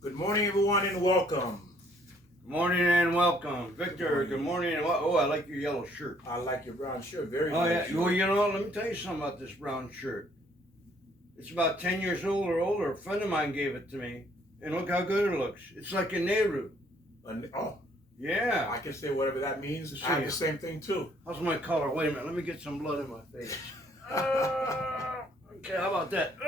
Good morning, everyone, and welcome. Good morning and welcome. Victor, good morning and welcome. Oh, I like your yellow shirt. I like your brown shirt. Very Oh, nice. yeah. Well, you know, let me tell you something about this brown shirt. It's about 10 years old or older. A friend of mine gave it to me. And look how good it looks. It's like a Nehru. Oh, Yeah. I can say whatever that means. I have the same thing, too. How's my color? Wait a minute. Let me get some blood in my face. Okay, how about that?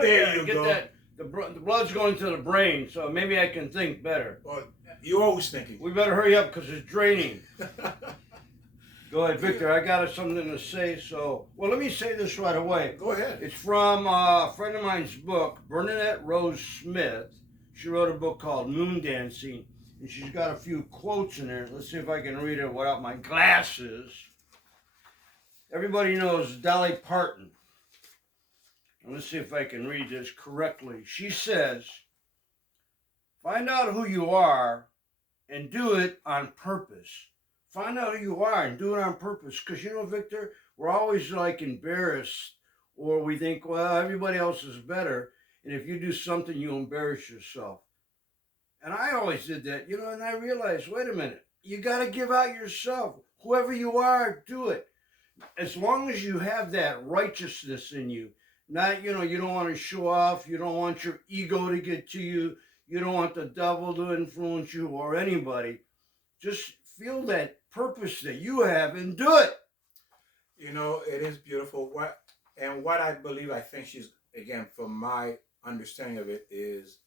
There you get go. That. The blood's going to the brain, so maybe I can think better. Well, you're always thinking. We better hurry up because it's draining. Go ahead, Victor. I got something to say. So, well, let me say this right away. Go ahead. It's from a friend of mine's book, Bernadette Rose Smith. She wrote a book called Moon Dancing, and she's got a few quotes in there. Let's see if I can read it without my glasses. Everybody knows Dolly Parton. And let's see if I can read this correctly. She says, "Find out who you are and do it on purpose." Find out who you are and do it on purpose. Because, you know, Victor, we're always like embarrassed, or we think, well, everybody else is better. And if you do something, you embarrass yourself. And I always did that, you know, and I realized, wait a minute, you got to give out yourself. Whoever you are, do it. As long as you have that righteousness in you, not, you know, you don't want to show off. You don't want your ego to get to you. You don't want the devil to influence you or anybody. Just feel that purpose that you have and do it. You know, it is beautiful. What I believe, I think she's, again, from my understanding of it, is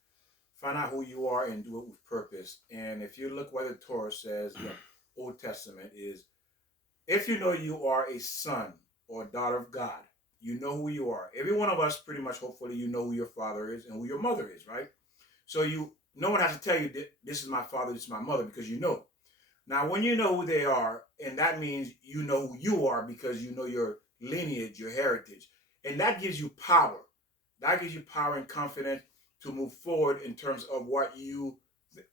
find out who you are and do it with purpose. And if you look what the Torah says, the Old Testament is, if you know you are a son or a daughter of God, you know who you are. Every one of us, pretty much, hopefully, you know who your father is and who your mother is, right? So no one has to tell you, this is my father, this is my mother, because you know. Now, when you know who they are, and that means you know who you are because you know your lineage, your heritage, and that gives you power. That gives you power and confidence to move forward in terms of what you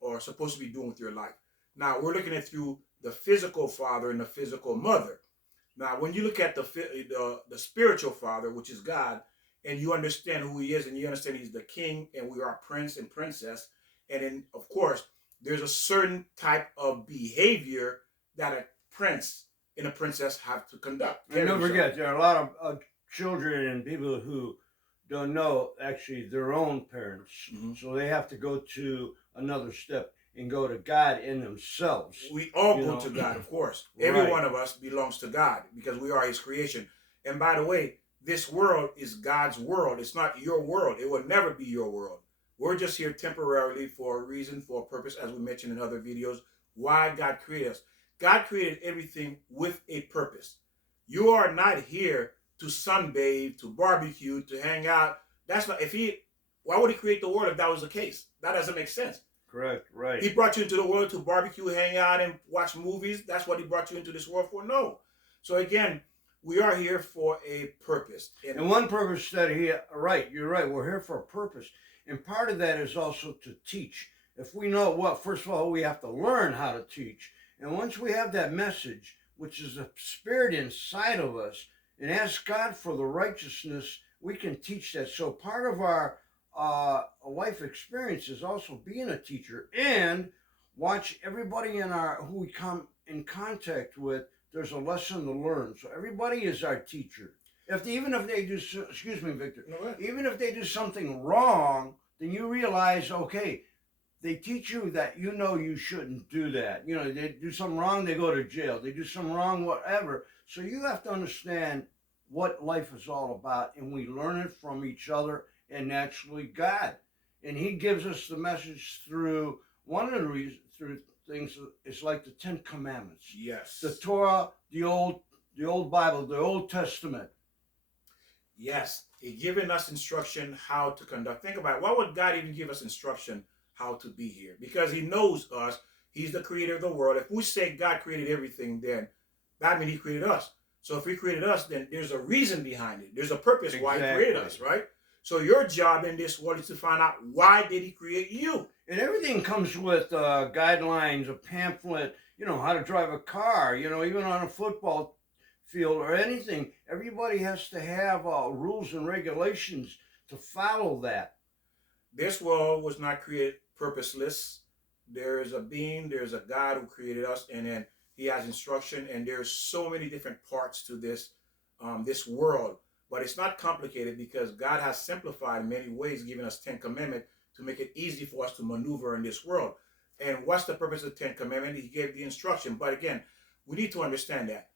are supposed to be doing with your life. Now, we're looking at through the physical father and the physical mother. Now, when you look at the spiritual father, which is God, and you understand who he is, and you understand he's the king, and we are prince and princess, and then, of course, there's a certain type of behavior that a prince and a princess have to conduct. And don't forget, there are a lot of children and people who don't know actually their own parents. Mm-hmm. So they have to go to another step and go to God in themselves. We all go to God, of course. Every one of us belongs to God because we are his creation. And by the way, this world is God's world. It's not your world. It will never be your world. We're just here temporarily for a reason, for a purpose, as we mentioned in other videos, why God created us. God created everything with a purpose. You are not here to sunbathe, to barbecue, to hang out. That's not, why would he create the world if that was the case? That doesn't make sense. Correct, right. He brought you into the world to barbecue, hang out, and watch movies. That's what he brought you into this world for? No. So again, we are here for a purpose. And one purpose that you're right, we're here for a purpose. And part of that is also to teach. If we know what, first of all, we have to learn how to teach. And once we have that message, which is the spirit inside of us, and ask God for the righteousness, we can teach that. So part of our life experience is also being a teacher, and watch everybody who we come in contact with. There's a lesson to learn. So everybody is our teacher. Even if they do, excuse me, Victor, even if they do something wrong, then you realize, okay, they teach you that you know you shouldn't do that. You know, they do something wrong, they go to jail. They do something wrong, whatever. So you have to understand what life is all about, and we learn it from each other and naturally God. And he gives us the message through one of the reasons, through things, it's like the 10 Commandments. Yes. The Torah, the old Bible, the Old Testament. Yes, he's giving us instruction how to conduct. Think about it. Why would God even give us instruction how to be here? Because he knows us. He's the creator of the world. If we say God created everything, then that means he created us. So if he created us, then there's a reason behind it. There's a purpose why he created us, right? So your job in this world is to find out why did he create you? And everything comes with guidelines, a pamphlet, you know, how to drive a car, you know, even on a football field or anything. Everybody has to have rules and regulations to follow that. This world was not created purposeless. There is a being, there's a God who created us, and then He has instruction, and there's so many different parts to this world. But it's not complicated because God has simplified in many ways, giving us 10 Commandments to make it easy for us to maneuver in this world. And what's the purpose of the 10 Commandments? He gave the instruction. But again, we need to understand that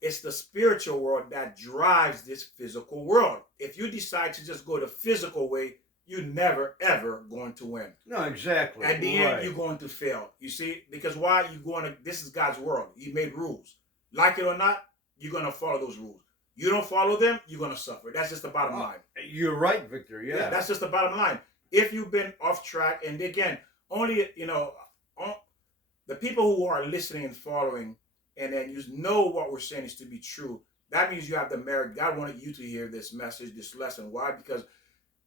it's the spiritual world that drives this physical world. If you decide to just go the physical way, you're never ever going to win. No, exactly. At the end, you're going to fail. You see, because why? You're going to. This is God's world. He made rules. Like it or not, you're going to follow those rules. You don't follow them, you're going to suffer. That's just the bottom line. You're right, Victor. Yeah, that's just the bottom line. If you've been off track, and again, only the people who are listening and following, and then you know what we're saying is to be true. That means you have the merit. God wanted you to hear this message, this lesson. Why? Because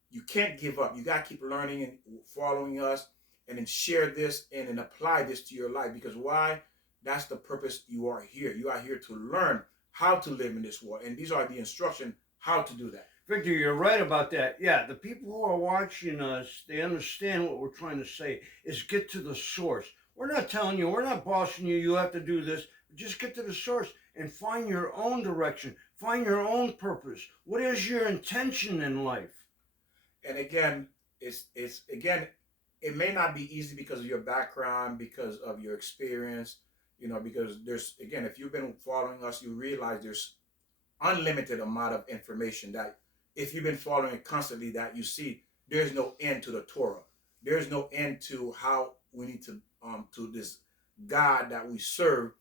you can't give up. You got to keep learning and following us, and then share this and then apply this to your life. Because why? That's the purpose you are here. You are here to learn how to live in this world. And these are the instructions how to do that. Victor, you're right about that. Yeah, the people who are watching us, they understand what we're trying to say is get to the source. We're not telling you, we're not bossing you, you have to do this. Just get to the source and find your own direction. Find your own purpose. What is your intention in life? And again, it may not be easy because of your background, because of your experience, because there's, again, if you've been following us, you realize there's unlimited amount of information that if you've been following it constantly, that you see there's no end to the Torah. There's no end to how we need to this God that we serve.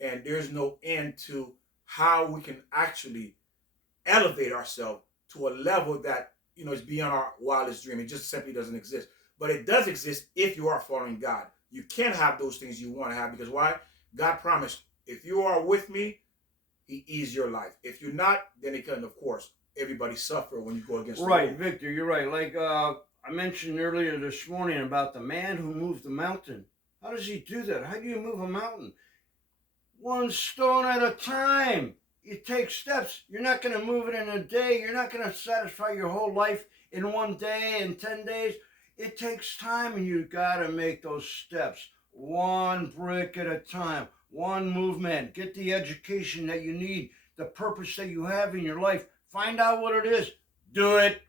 And there's no end to how we can actually elevate ourselves to a level that, is beyond our wildest dream. It just simply doesn't exist. But it does exist if you are following God. You can't have those things you want to have because why? God promised, if you are with me, He ease your life. If you're not, then it can, of course, everybody suffer when you go against the Right, Lord. Victor, you're right. Like I mentioned earlier this morning about the man who moved the mountain. How does he do that? How do you move a mountain? One stone at a time. You take steps. You're not going to move it in a day. You're not going to satisfy your whole life in one day, in 10 days. It takes time, and you got to make those steps. One brick at a time. One movement. Get the education that you need. The purpose that you have in your life. Find out what it is. Do it.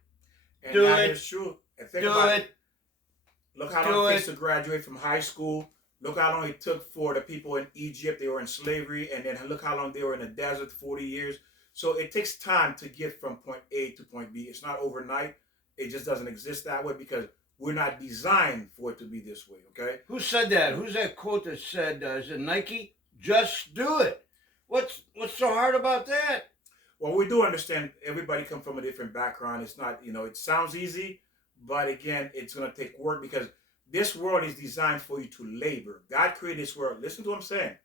And do that it. is true. And think Do about it. Look how long it takes to graduate from high school. Look how long it took for the people in Egypt. They were in slavery. And then look how long they were in the desert, 40 years. So it takes time to get from point A to point B. It's not overnight. It just doesn't exist that way because we're not designed for it to be this way, okay? Who said that? Who's that quote that said, is it Nike? Just do it. What's so hard about that? Well, we do understand everybody come from a different background. It's not, it sounds easy, but again, it's going to take work because this world is designed for you to labor. God created this world. Listen to what I'm saying.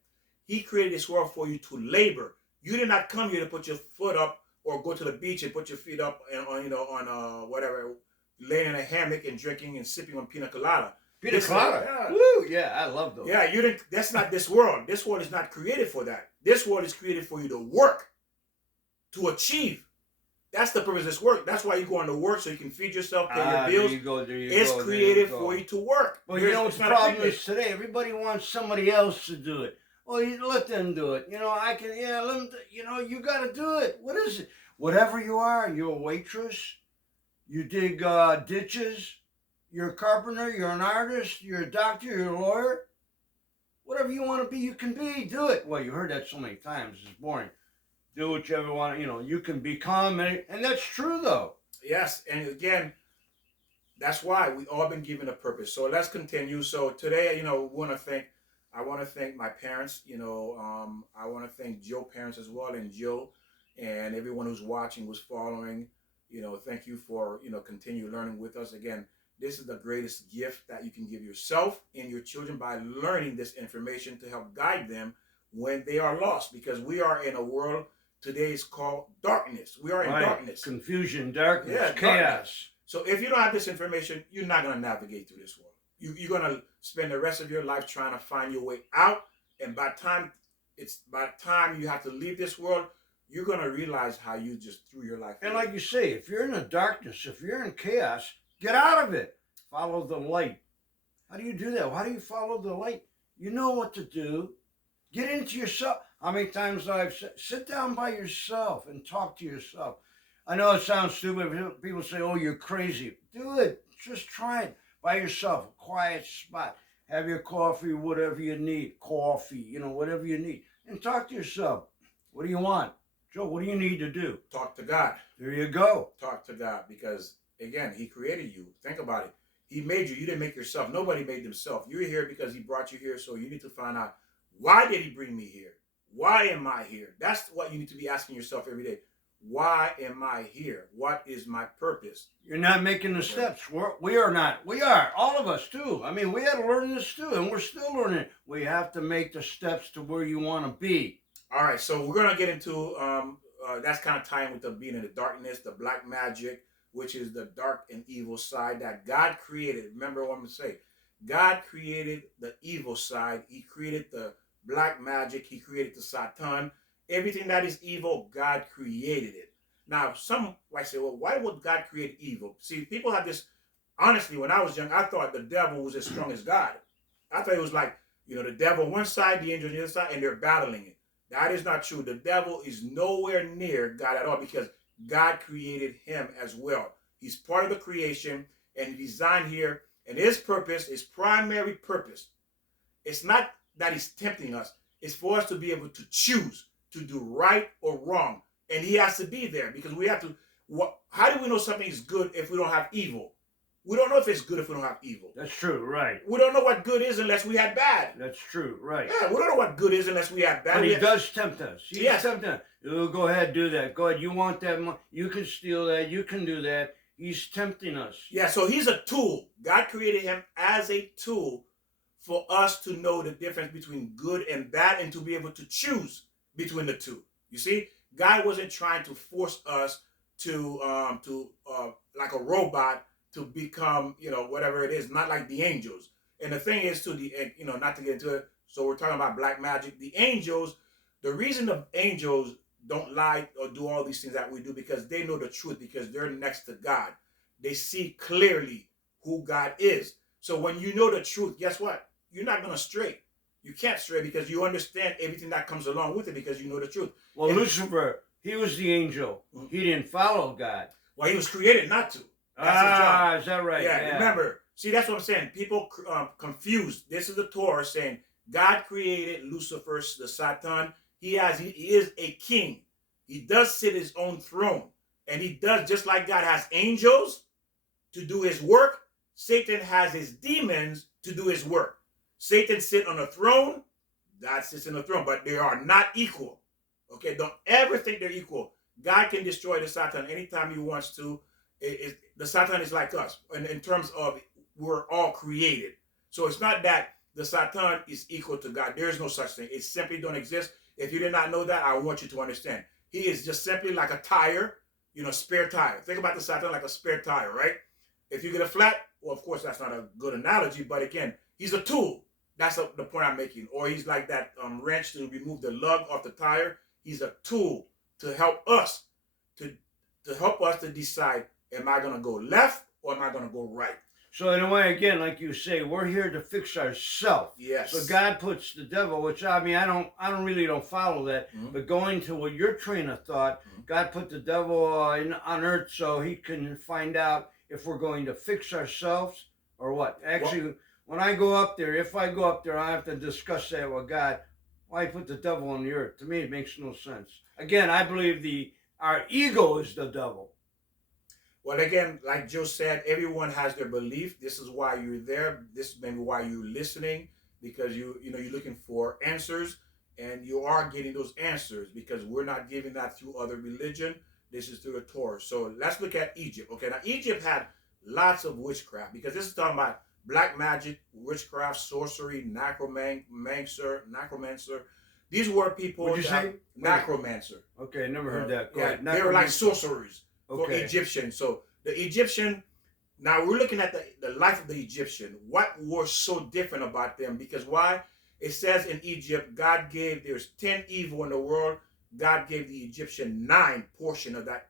He created this world for you to labor. You did not come here to put your foot up or go to the beach and put your feet up on whatever, laying in a hammock and drinking and sipping on pina colada. Pina colada. Yeah. Woo, yeah, I love those. Yeah, you didn't. That's not this world. This world is not created for that. This world is created for you to work, to achieve. That's the purpose of this work. That's why you go on to work so you can feed yourself, pay your bills. There you go. It's created for you to work. Well, you know what the problem is today? Everybody wants somebody else to do it. Well, you let them do it. I can. Yeah, let them. You got to do it. What is it? Whatever you are, you're a waitress. You dig ditches. You're a carpenter. You're an artist. You're a doctor. You're a lawyer. Whatever you want to be, you can be. Do it. Well, you heard that so many times. It's boring. Do what you ever want. You can become, and that's true though. Yes, and again, that's why we all been given a purpose. So let's continue. So today, I want to thank my parents. I want to thank Joe's parents as well, and Joe, and everyone who's watching, who's following. Thank you for continue learning with us. Again, this is the greatest gift that you can give yourself and your children by learning this information to help guide them when they are lost. Because we are in a world today is called darkness. We are in darkness. Confusion, darkness, chaos. Darkness. So if you don't have this information, you're not going to navigate through this world. You're going to spend the rest of your life trying to find your way out. And by the time you have to leave this world, you're going to realize how you just threw your life away. And like you say, if you're in the darkness, if you're in chaos, get out of it. Follow the light. How do you do that? How do you follow the light? You know what to do. Get into yourself. How many times I've said, sit down by yourself and talk to yourself. I know it sounds stupid. People say, oh, you're crazy. Do it. Just try it by yourself. A quiet spot. Have your coffee, whatever you need. Coffee, whatever you need. And talk to yourself. What do you want? Joe, what do you need to do? Talk to God. There you go. Talk to God, because again, He created you. Think about it. He made you. You didn't make yourself. Nobody made themselves. You're here because He brought you here. So you need to find out, why did He bring me here? Why am I here? That's what you need to be asking yourself every day. Why am I here? What is my purpose? You're not making the steps. We are not. We are. All of us too. I mean, we had to learn this too, and we're still learning. We have to make the steps to where you want to be. All right, so we're gonna get into that's kind of tying with the being in the darkness, the black magic, which is the dark and evil side that God created. Remember what I'm gonna say. God created the evil side. He created the black magic. He created the Satan. Everything that is evil, God created it. Now, some might say, well, why would God create evil? See, people have this, honestly, when I was young, I thought the devil was as strong as God. I thought it was like, the devil on one side, the angel on the other side, and they're battling it. That is not true. The devil is nowhere near God at all, because God created him as well. He's part of the creation, and designed here, and his purpose, his primary purpose, it's not that he's tempting us. It's for us to be able to choose to do right or wrong. And he has to be there, because we have to, how do we know something is good if we don't have evil? We don't know if it's good if we don't have evil. That's true, right. We don't know what good is unless we have bad. That's true, right. Yeah, we don't know what good is unless we have bad. But he does tempt us. He's yes. tempting us. Oh, go ahead, do that. Go ahead, you want that money. You can steal that. You can do that. He's tempting us. Yeah, so he's a tool. God created him as a tool for us to know the difference between good and bad, and to be able to choose between the two. You see, God wasn't trying to force us to like a robot to become, whatever it is, not like the angels. And the thing is, not to get into it, so we're talking about black magic. The angels, the reason the angels don't lie or do all these things that we do, because they know the truth, because they're next to God. They see clearly who God is. So when you know the truth, guess what? You're not going to stray. You can't stray, because you understand everything that comes along with it, because you know the truth. Well, Lucifer, he was the angel. Mm-hmm. He didn't follow God. Well, he was created not to. That's is that right? Yeah, remember. See, that's what I'm saying. People confused. This is the Torah saying God created Lucifer, the Satan. He is a king. He does sit his own throne. And he does, just like God has angels to do his work, Satan has his demons to do his work. Satan sits on a throne, God sits on a throne, but they are not equal. Okay, don't ever think they're equal. God can destroy the Satan anytime he wants to. The Satan is like us in terms of we're all created. So it's not that the Satan is equal to God. There is no such thing. It simply don't exist. If you did not know that, I want you to understand. He is just simply like a tire, spare tire. Think about the Satan like a spare tire, right? If you get a flat, well, of course, that's not a good analogy, but again, he's a tool. That's the point I'm making. Or he's like that wrench to remove the lug off the tire. He's a tool to help us, to help us to decide, am I going to go left or am I going to go right? So in a way, again, like you say, we're here to fix ourselves. Yes. So God puts the devil, which I don't follow that. Mm-hmm. But going to what your train of thought, mm-hmm. God put the devil on earth so he can find out if we're going to fix ourselves or what. Actually, when I go up there, if I go up there, I have to discuss that with God. Why put the devil on the earth? To me, it makes no sense. Again, I believe our ego is the devil. Well, again, like Joe said, everyone has their belief. This is why you're there. This is maybe why you're listening, because you're looking for answers, and you are getting those answers, because we're not giving that through other religion. This is through the Torah. So let's look at Egypt. Okay, now Egypt had lots of witchcraft, because this is talking about black magic, witchcraft, sorcery, necromancer. These were people. What'd you say? Necromancer. Okay, never heard that. Yeah, they were like sorcerers. For Egyptian. So the Egyptian, now we're looking at the life of the Egyptian. What was so different about them? Because why? It says in Egypt, there's 10 evil in the world. God gave the Egyptian 9 portion of that,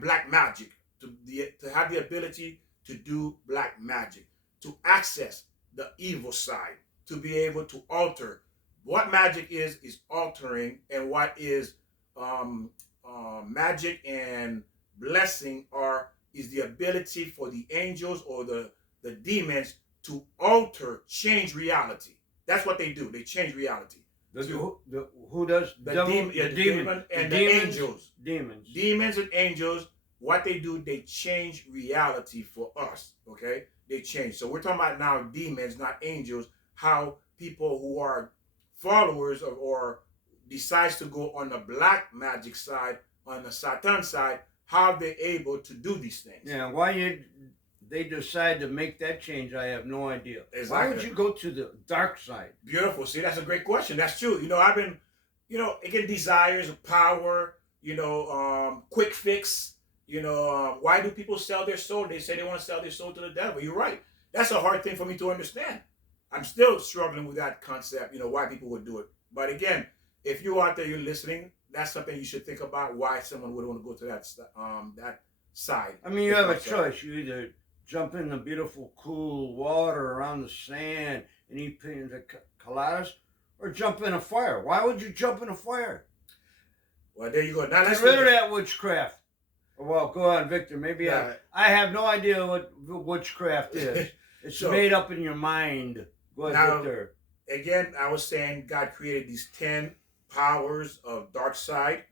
black magic, to have the ability to do black magic. to access the evil side, to be able to alter. What magic is altering, and what is magic and blessing is the ability for the angels or the demons to alter, change reality. That's what they do. They change reality. Who does? The Demon demon and the angels. Demons. Demons and angels, what they do, they change reality for us. Okay? They change. So we're talking about now demons, not angels, how people who are followers of, or decides to go on the black magic side, on the Satan side, how they're able to do these things. Yeah, they decide to make that change, I have no idea. Exactly. Why would you go to the dark side? Beautiful. See, that's a great question. That's true. I've been, again, desires of power, quick fix. Why do people sell their soul? They say they want to sell their soul to the devil. You're right. That's a hard thing for me to understand. I'm still struggling with that concept, why people would do it. But again, if you're out there, you're listening, that's something you should think about, why someone would want to go to that side. I mean, you have a choice. You either jump in the beautiful, cool water around the sand and eat pina coladas, or jump in a fire. Why would you jump in a fire? Well, there you go. Now Get rid of that witchcraft. Well, go on, Victor. Maybe I have no idea what witchcraft is. It's made up in your mind. Go ahead, Victor. Again, I was saying God created these 10 powers of dark side.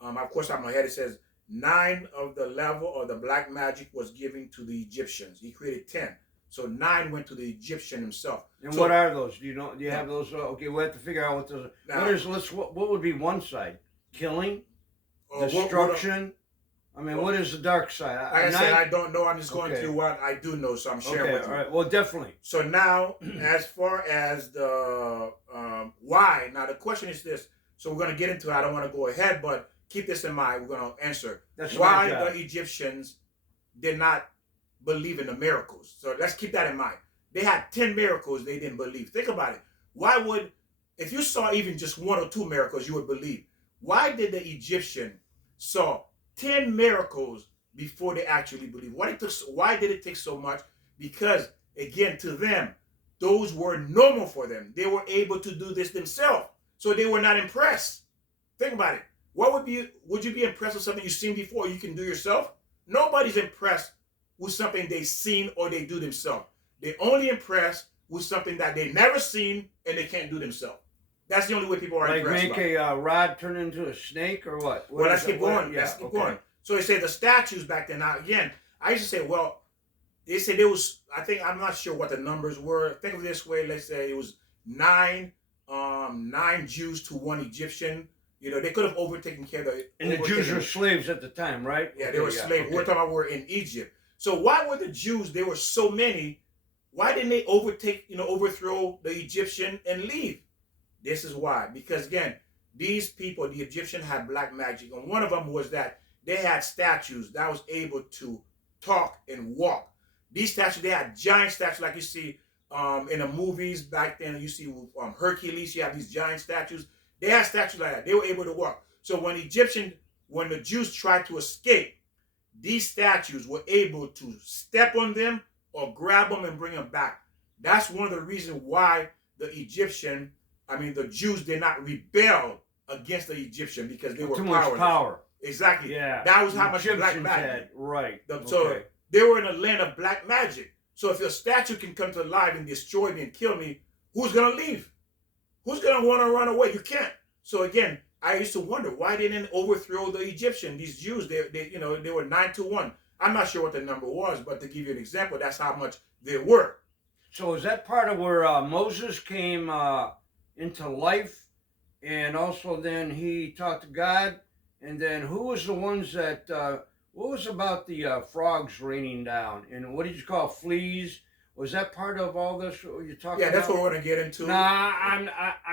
Of course, I'm ahead. It says 9 of the level of the black magic was given to the Egyptians. He created 10. So 9 went to the Egyptian himself. And what are those? Do you have those? Okay, we have to figure out what those are. What would be one side? Killing? Destruction? What is the dark side? Like I said, I don't know. I'm just going through what I do know, so I'm sharing with you. All right. Well, definitely. So now, as far as the why, now the question is this. So we're going to get into it. I don't want to go ahead, but keep this in mind. We're going to answer why the Egyptians did not believe in the miracles. So let's keep that in mind. They had 10 miracles they didn't believe. Think about it. If you saw even just 1 or 2 miracles, you would believe. Why did the Egyptian saw 10 miracles before they actually believed? Why did it take so much? Because, again, to them, those were normal for them. They were able to do this themselves. So they were not impressed. Think about it. Would you be impressed with something you've seen before you can do yourself? Nobody's impressed with something they've seen or they do themselves. They're only impressed with something that they've never seen and they can't do themselves. That's the only way people are impressed. Like make a rod turn into a snake or what? Well, let's keep going. Let's keep going. So they say the statues back then. Now, again, I used to say, well, they said there was, I'm not sure what the numbers were. Think of it this way. Let's say it was 9 Jews to 1 Egyptian. They could have overtaken care of the... And the Jews were slaves at the time, right? Yeah, they were slaves. We're talking about we're in Egypt. So why were the Jews, there were so many, why didn't they overthrow the Egyptian and leave? This is why. Because, again, these people, the Egyptian, had black magic. And one of them was that they had statues that was able to talk and walk. These statues, they had giant statues like you see in the movies back then. You see Hercules, you have these giant statues. They had statues like that. They were able to walk. So when the Jews tried to escape, these statues were able to step on them or grab them and bring them back. That's one of the reasons why the Jews did not rebel against the Egyptian, because they were too powerless. much power. Exactly. Yeah. That was how much black magic had. Right. So they were in a land of black magic. So if a statue can come to life and destroy me and kill me, who's going to leave? Who's going to want to run away? You can't. So again, I used to wonder, why didn't overthrow the Egyptian? These Jews, they were 9 to 1. I'm not sure what the number was, but to give you an example, that's how much there were. So is that part of where Moses came into life, and also then he talked to God, and then who was the ones that, what was about the frogs raining down, and what did you call fleas? Was that part of all this what you're talking about? Yeah, that's what we're going to get into. Nah, I'm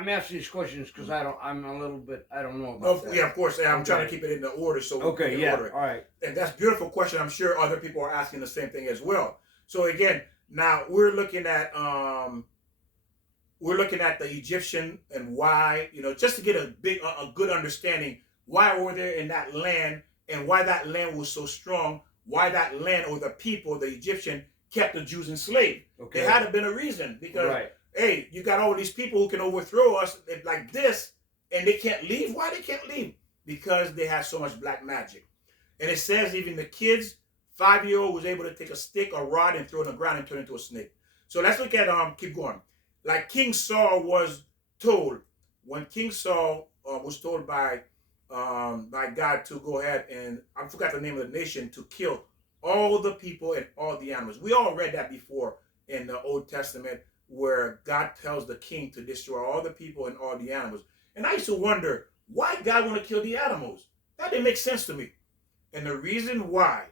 asking these questions because I don't know about that. Yeah, of course. I'm trying to keep it in the order. So order. All right. And that's a beautiful question. I'm sure other people are asking the same thing as well. So again, now we're looking at the Egyptian and why, just to get a good understanding, why were they in that land and why that land was so strong, why that land or the people, the Egyptian, kept the Jews enslaved. Okay. There had to have been a reason because, right. hey, you got all these people who can overthrow us like this, and they can't leave. Why they can't leave? Because they had so much black magic. And it says even the kids, 5-year-old was able to take a stick or rod and throw it on the ground and turn it into a snake. So let's look at keep going. Like King Saul was told, when King Saul was told by God to go ahead and, I forgot the name of the nation, to kill all the people and all the animals. We all read that before in the Old Testament, where God tells the king to destroy all the people and all the animals. And I used to wonder, why God want to kill the animals? That didn't make sense to me. And the reason why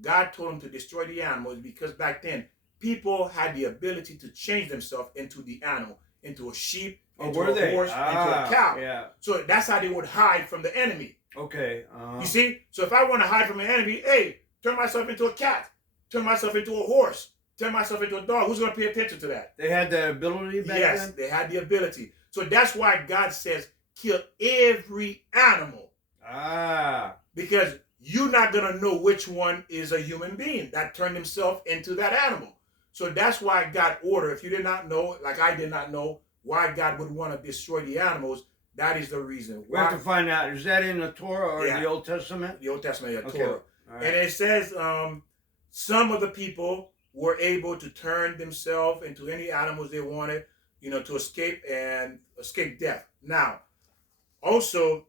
God told him to destroy the animals is because back then, people had the ability to change themselves into the animal, into a sheep, into a horse, into a cow. Yeah. So that's how they would hide from the enemy. Okay. You see? So if I want to hide from an enemy, hey, turn myself into a cat, turn myself into a horse, turn myself into a dog. Who's going to pay attention to that? They had the ability back then? Yes, they had the ability. So that's why God says, kill every animal. Because you're not going to know which one is a human being that turned himself into that animal. So that's why God ordered. If you did not know, like I did not know, why God would want to destroy the animals, that is the reason. We have to find out. Is that in the Torah or the Old Testament? The Old Testament, okay. Torah. Right. And it says some of the people were able to turn themselves into any animals they wanted, to escape death. Now, also,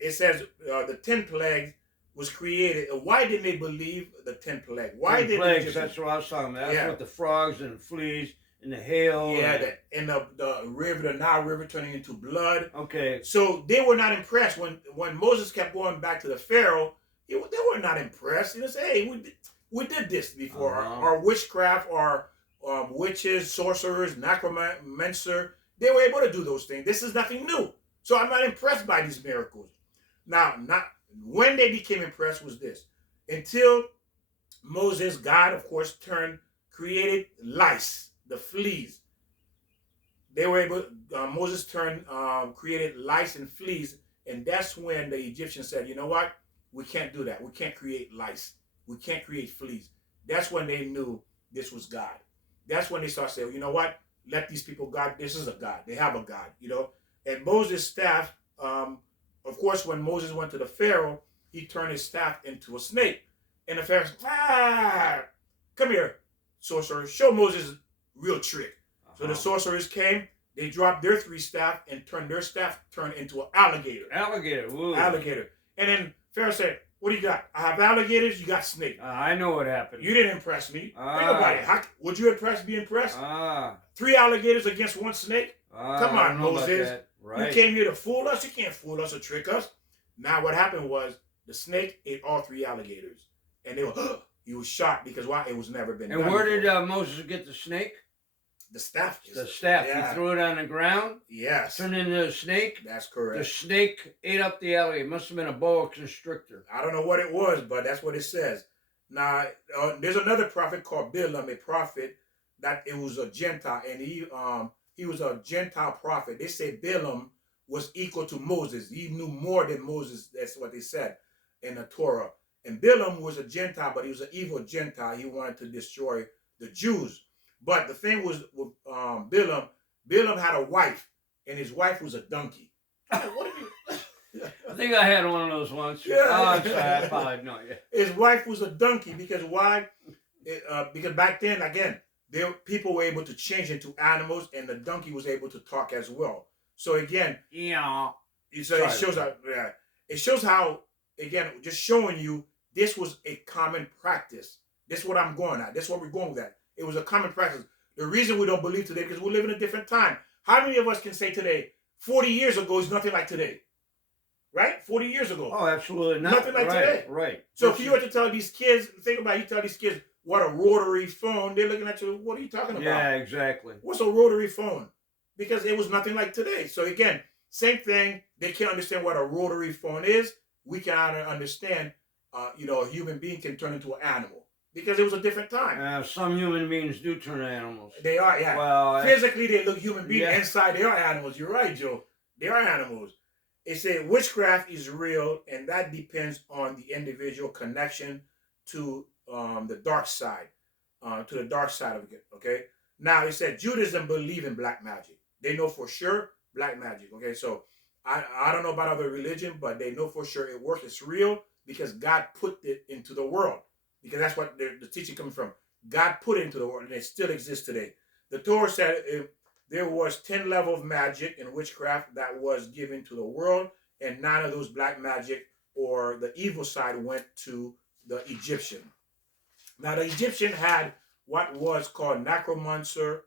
it says the 10 plagues was created. Why didn't they believe the 10 plagues? Why did plagues? Just, that's what I was talking about. That's what the frogs and the fleas and the hail. Yeah, and the river, the Nile River turning into blood. Okay. So they were not impressed when Moses kept going back to the Pharaoh. They were not impressed. Say, hey, we did this before. Our witchcraft, our witches, sorcerers, necromancer, they were able to do those things. This is nothing new. So I'm not impressed by these miracles. Now, when they became impressed was this. Until Moses, God, of course, created lice, the fleas. They were able, Moses created lice and fleas, and that's when the Egyptians said, you know what? We can't do that. We can't create lice. We can't create fleas. That's when they knew this was God. That's when they started saying, you know what? Let these people, God, this is a God. They have a God, And Moses' staff, of course, when Moses went to the Pharaoh, he turned his staff into a snake. And the Pharaoh said, come here, sorcerer. Show Moses real trick. So the sorcerers came, they dropped their 3 staff and turned their staff into an alligator. Alligator. Alligator. And then Pharaoh said, what do you got? I have alligators, you got snake. I know what happened. You didn't impress me. Think about it. Would you be impressed? 3 alligators against 1 snake? Come on, Moses. Right. You came here to fool us? You can't fool us or trick us. Now what happened was the snake ate all 3 alligators. And he was shocked because why? It was never been done. And where did Moses get the snake? The staff. The staff. Yeah. He threw it on the ground. Yes. Turned into a snake. That's correct. The snake ate up the alligator. It must have been a boa constrictor. I don't know what it was, but that's what it says. Now, there's another prophet called Balaam, a prophet that it was a Gentile, and he was a Gentile prophet. They say Balaam was equal to Moses. He knew more than Moses. That's what they said in the Torah. And Balaam was a Gentile, but he was an evil Gentile. He wanted to destroy the Jews. But the thing was with Balaam had a wife, and his wife was a donkey. What do you? I think I had one of those once. Yeah. I'm sorry, I probably know. Yeah. His wife was a donkey because why? Because back then, again, people were able to change into animals, and the donkey was able to talk as well. So again, it shows how, again, just showing you this was a common practice. This is what I'm going at. This is what we're going with that. It was a common practice. The reason we don't believe today because we live in a different time. How many of us can say today, 40 years ago is nothing like today? Right? 40 years ago. Oh, absolutely not. Nothing like today. Right. So if you were to tell these kids, think about it, you tell these kids what a rotary phone, they're looking at you, what are you talking about? Yeah, exactly. What's a rotary phone? Because it was nothing like today. So again, same thing. They can't understand what a rotary phone is. We cannot understand, a human being can turn into an animal. Because it was a different time. Some human beings do turn animals. They are, yeah. Well, physically, they look human beings. Yeah. Inside, they are animals. You're right, Joe. They are animals. It said witchcraft is real, and that depends on the individual connection to the dark side. to the dark side of it. Okay. Now it said Judaism believe in black magic. They know for sure black magic. Okay, so I don't know about other religion, but they know for sure it works. It's real because God put it into the world. Because that's what the teaching comes from. God put it into the world, and it still exists today. The Torah said there was 10 levels of magic and witchcraft that was given to the world, and 9 of those black magic or the evil side went to the Egyptian. Now the Egyptian had what was called necromancer.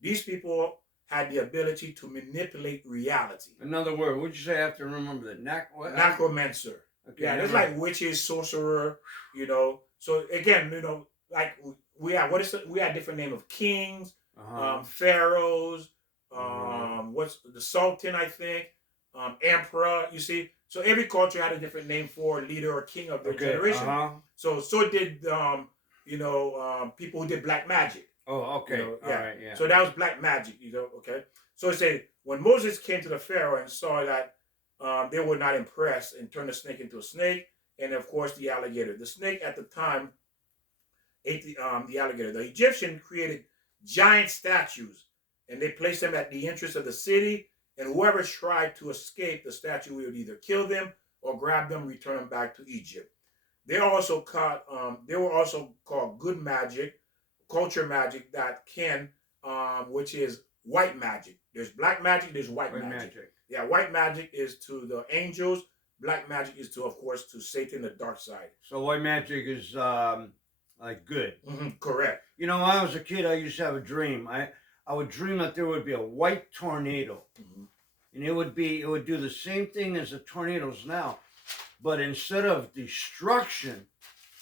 These people had the ability to manipulate reality. Another word. What'd you say? I have to remember that. Necromancer. Okay, Yeah, it's like witches, sorcerer, you know. So again, you know, like we have we had different name of kings, pharaohs, what's the sultan, I think, emperor. You see, so every culture had a different name for leader or king of their generation. So did people who did black magic. Oh, okay. You know, yeah. All right, yeah. So that was black magic, you know, okay? So it said, when Moses came to the Pharaoh and saw that they were not impressed and turned the snake into a snake, and of course the alligator. The snake at the time ate the alligator. The Egyptian created giant statues, and they placed them at the entrance of the city, and whoever tried to escape, the statue would either kill them or grab them, return them back to Egypt. They were also called good magic, culture magic that which is white magic. There's black magic, there's white magic. Yeah, white magic is to the angels. Black magic is to, of course, to Satan, the dark side. So white magic is like good. Correct. You know, when I was a kid, I used to have a dream. I would dream that there would be a white tornado, and it would do the same thing as the tornadoes now, but instead of destruction,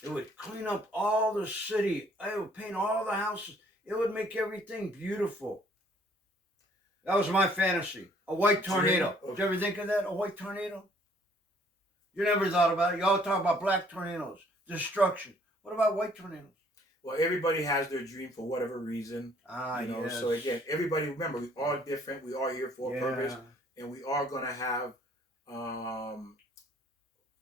it would clean up all the city. It would paint all the houses. It would make everything beautiful. That was my fantasy. A white tornado. Did you ever think of that? A white tornado? You never thought about it. You all talk about black tornadoes, destruction. What about white tornadoes? Well, everybody has their dream for whatever reason. Yes. So again, everybody, remember, we all different. We are here for a purpose, and we are going to have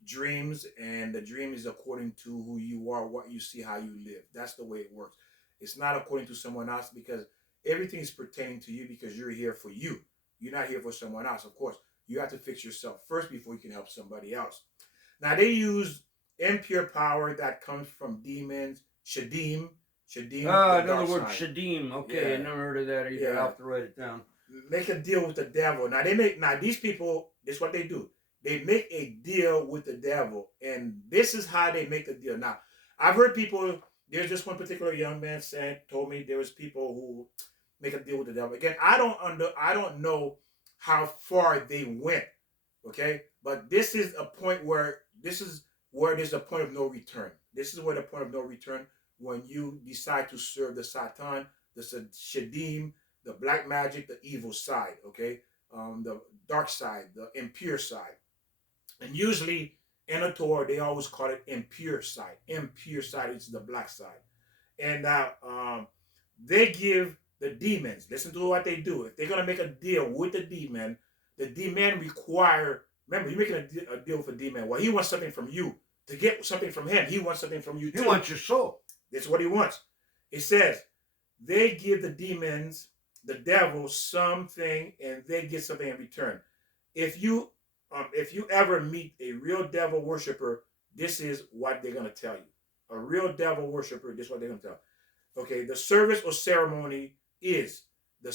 dreams, and the dream is according to who you are, what you see, how you live. That's the way it works. It's not according to someone else, because everything is pertaining to you, because you're here for you. You're not here for someone else. Of course, you have to fix yourself first before you can help somebody else. Now, they use impure power that comes from demons, shadim. Another word, shadim. Okay, yeah. I never heard of that either. Yeah. I'll have to write it down. Make a deal with the devil. Now, these people, this is what they do. They make a deal with the devil, and this is how they make the deal. Now, I've heard people. There's just one particular young man told me there was people who make a deal with the devil. Again, I don't know how far they went. Okay, but this is a point where there's a point of no return. This is where the point of no return, when you decide to serve the Satan, the shadim, the black magic, the evil side. Okay, the dark side, the impure side. And usually in the Torah, they always call it impure side. Impure side is the black side. And they give the demons, listen to what they do. If they're going to make a deal with the demon require, remember, you're making a deal with a demon. Well, he wants something from you. To get something from him, he wants something from you too. He wants your soul. That's what he wants. It says, they give the demons, the devil, something, and they get something in return. If you ever meet a real devil worshiper, this is what they're going to tell you. A real devil worshiper, this is what they're going to tell you. Okay, the service or ceremony is the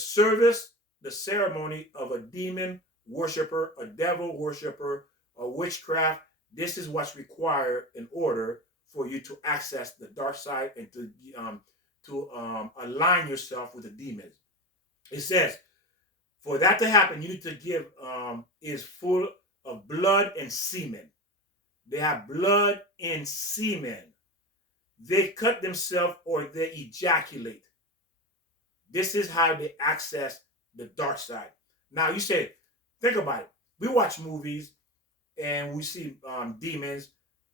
ceremony of a demon worshiper, a devil worshiper, a witchcraft. This is what's required in order for you to access the dark side and to align yourself with the demons. It says, for that to happen, you need to give is full of blood and semen. They have blood and semen. They cut themselves or they ejaculate. This is how they access the dark side. Now you say, think about it. We watch movies and we see demons.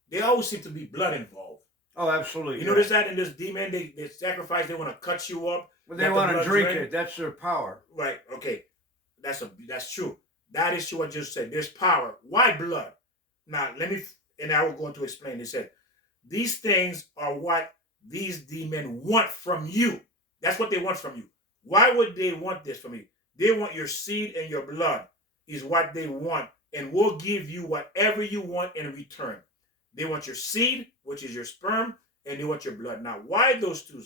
They always seem to be blood involved. Oh, absolutely. You notice that in this demon, they sacrifice, they want to cut you up. Well, they want to drink it. That's their power. Right, okay. That's true. That is true what you just said. There's power. Why blood? Now, I will go on to explain. They said, these things are what these demons want from you. That's what they want from you. Why would they want this from you? They want your seed and your blood is what they want, and will give you whatever you want in return. They want your seed, which is your sperm, and they want your blood. Now, why those two?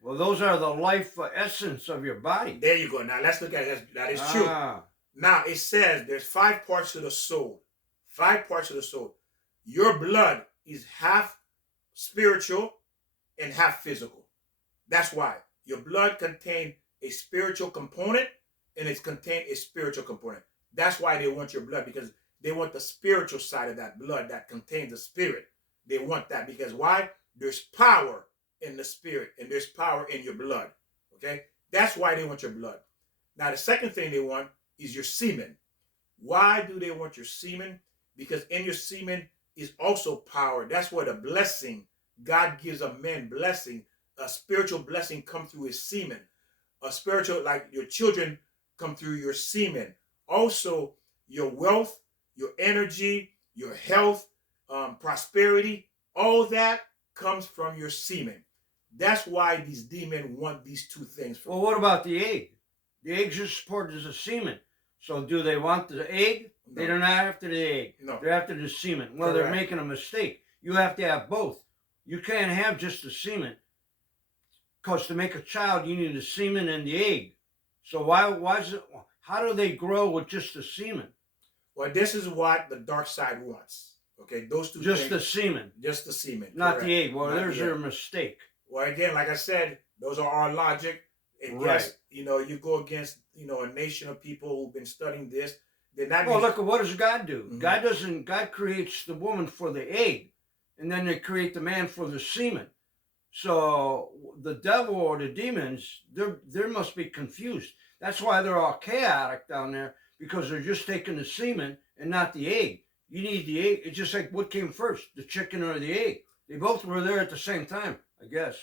Well, those are the life essence of your body. There you go. Now, let's look at it. That is true. Now, it says there's 5 parts to the soul. 5 parts of the soul. Your blood is half spiritual and half physical. That's why. Your blood contains a spiritual component and it's contained a spiritual component. That's why they want your blood, because they want the spiritual side of that blood that contains the spirit. They want that because why? There's power in the spirit and there's power in your blood. Okay? That's why they want your blood. Now, the second thing they want is your semen. Why do they want your semen? Because in your semen is also power. That's where the blessing, God gives a man blessing, a spiritual blessing come through his semen. A spiritual, like your children come through your semen. Also, your wealth, your energy, your health, prosperity, all that comes from your semen. That's why these demons want these two things. Well, what about the egg? The egg's just supported as a semen. So do they want the egg? No. They're not after the egg. No. They're after the semen. Well, correct. They're making a mistake. You have to have both. You can't have just the semen. Because to make a child, you need the semen and the egg. So why is it, how do they grow with just the semen? Well, this is what the dark side wants. Okay, those two just things. The semen. Just the semen. Not correct. The egg. Well, not there's their mistake. Well, again, like I said, those are our logic. And right. Yes, you go against, a nation of people who've been studying this. Then that well, look, what does God do? Mm-hmm. God creates the woman for the egg, and then they create the man for the semen. So the devil or the demons, they must be confused. That's why they're all chaotic down there, because they're just taking the semen and not the egg. You need the egg. It's just like what came first, the chicken or the egg. They both were there at the same time, I guess.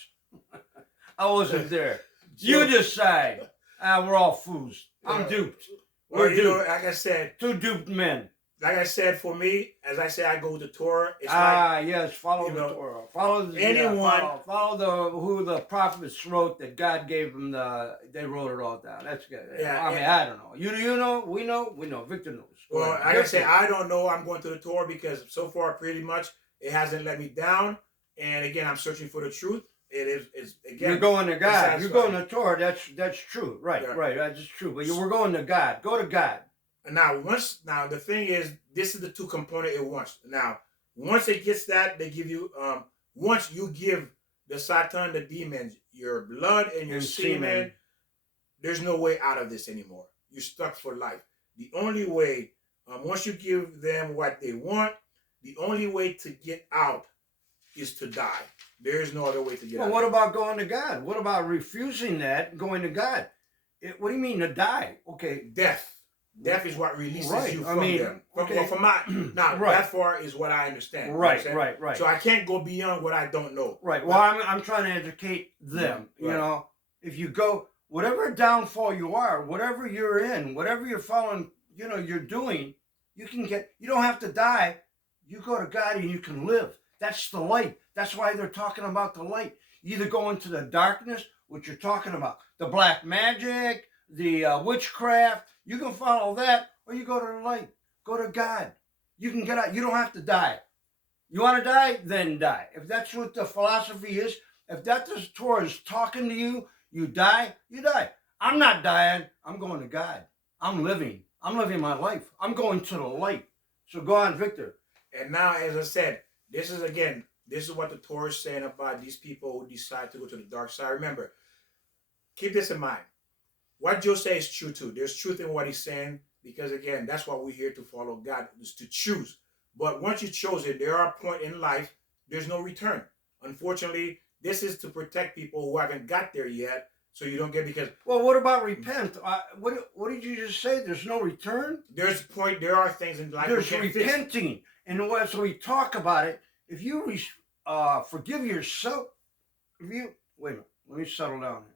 I wasn't there. You decide. We're all fools. I'm duped. We're duped. Like I said, 2 duped men. Like I said, for me, as I say, I go with the Torah. It's yes, follow the Torah. Follow the anyone. Follow who the prophets wrote that God gave them they wrote it all down. That's good. Yeah, I mean, I don't know. You know, we know. Victor knows. Well, like I say, I don't know. I'm going to the Torah because so far, pretty much, it hasn't let me down. And again, I'm searching for the truth. It's again. You're going to God. You're going to Torah. That's true. Right, yeah. Right. That's true. But we're going to God. Go to God. Now, the thing is, this is the 2 component it wants. Now, once it gets that, they give you, once you give the Satan, the demons, your blood and your semen, there's no way out of this anymore. You're stuck for life. The only way, once you give them what they want, the only way to get out is to die. There is no other way to get out. Well, what about going to God? What about refusing that and going to God? What do you mean to die? Okay. Death. Death is what releases you from them. From my now that far is what I understand. Right. So I can't go beyond what I don't know. Right. Well, I'm trying to educate them. Right. You know, if you go whatever downfall you are, whatever you're in, whatever you're following, you're doing, you don't have to die. You go to God and you can live. That's the light. That's why they're talking about the light. You either go into the darkness, which you're talking about, the black magic, the witchcraft. You can follow that, or you go to the light. Go to God. You can get out. You don't have to die. You want to die? Then die. If that's what the philosophy is, if that's the Torah is talking to you, you die, you die. I'm not dying. I'm going to God. I'm living. I'm living my life. I'm going to the light. So go on, Victor. And now, as I said, this is what the Torah is saying about these people who decide to go to the dark side. Remember, keep this in mind. What Joe says is true too. There's truth in what he's saying because, again, that's why we're here to follow God, is to choose. But once you chose it, there are a point in life, there's no return. Unfortunately, this is to protect people who haven't got there yet, so you don't get because... Well, what about repent? What did you just say? There's no return? There are things in life there's repenting. And as we talk about it, if you forgive yourself, wait a minute, let me settle down here.